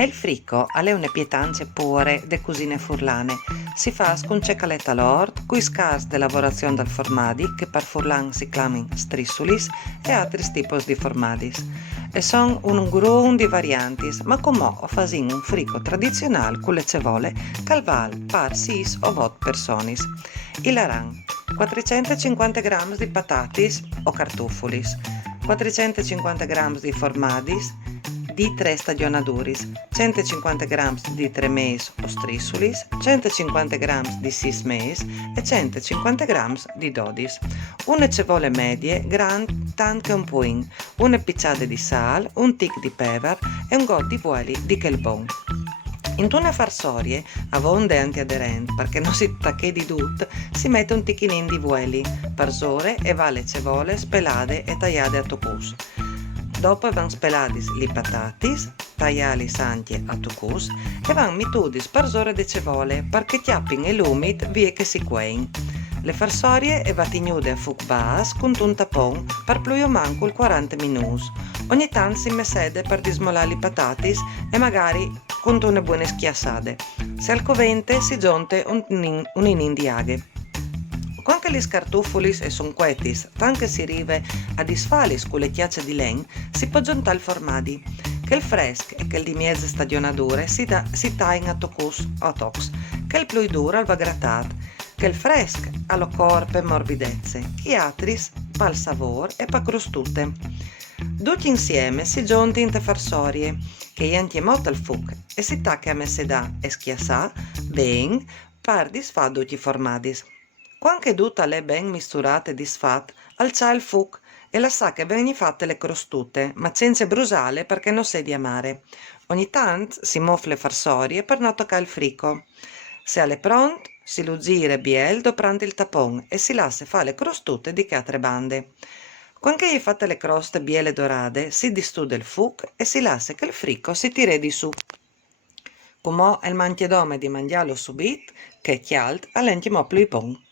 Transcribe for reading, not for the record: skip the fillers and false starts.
El frico alle une pietanze pure de cusine furlane. Si fa con cecaletta lord, cui scars de lavorazione dal formadi, che per furlan si clamin strissulis, e altri tipos di formadis. E son un grun di variantis, ma comò o fasin un frico tradizionale con le cevole, calval, par 6 o vot personis. Ilaran, 450 g di patatis o cartufulis, 450 g di formadis, di 3 stagionaduris, 150 g di tremeis o strissulis, 150 g di sismeis e 150 g di dodis. Une cevole medie, grand tanche un puin, une picciade di sal, un tic di pever e un god di bueli di chelbon. In tune farsorie, a vonde antiaderenti, perché non si tacché di dut, si mette un ticchinin di vueli, parsore e va le cevole spelade e tagliate a tocus. Dopo van speladis li patatis, taglialis anche a tucus, e van mitudis parsore de cevole, perché chiappin e lumit vie che si quein. Le farsorie e vatignude a fuc bas con un tapon per pluio manco il 40 minus. Ogni tanto si mesede per dismolare li patatis e magari con une buone schiassade. Se al covente si giunte un inin di aghe. Quanche gli scartufulis e sonquetis, tanche si rive a disfalis con le chiacce di len, si può giuntare il formadi, che il fresc e che il di mieze stagionadure si tain a tocus o tox, che il plui duro al va gratat, che il fresc allo corpo e morbidezze, chi atris pal savor e pa crostute. Tutti insieme si giunti in te farsorie, che ianti molto al fuc, e si tacca a messedà e schiassà, ben, par disfa tutti i formadis. Quanche tutta le ben misturate e disfat, alza il fuc e la sa che veni fatte le crostute, ma senza brusale perché non sedi amare. Ogni tanto si mofle farsorie per non toccare il frico. Se alle pront, si luzire biel doprante il tapon e si lascia fare le crostute di catre bande. Quanche gli fatte le croste biele dorate, si distude il fuc e si lascia che il frico si tiri di su. Comò il mantiedome di mangiarlo subit, che chialt all'entimo plui pon.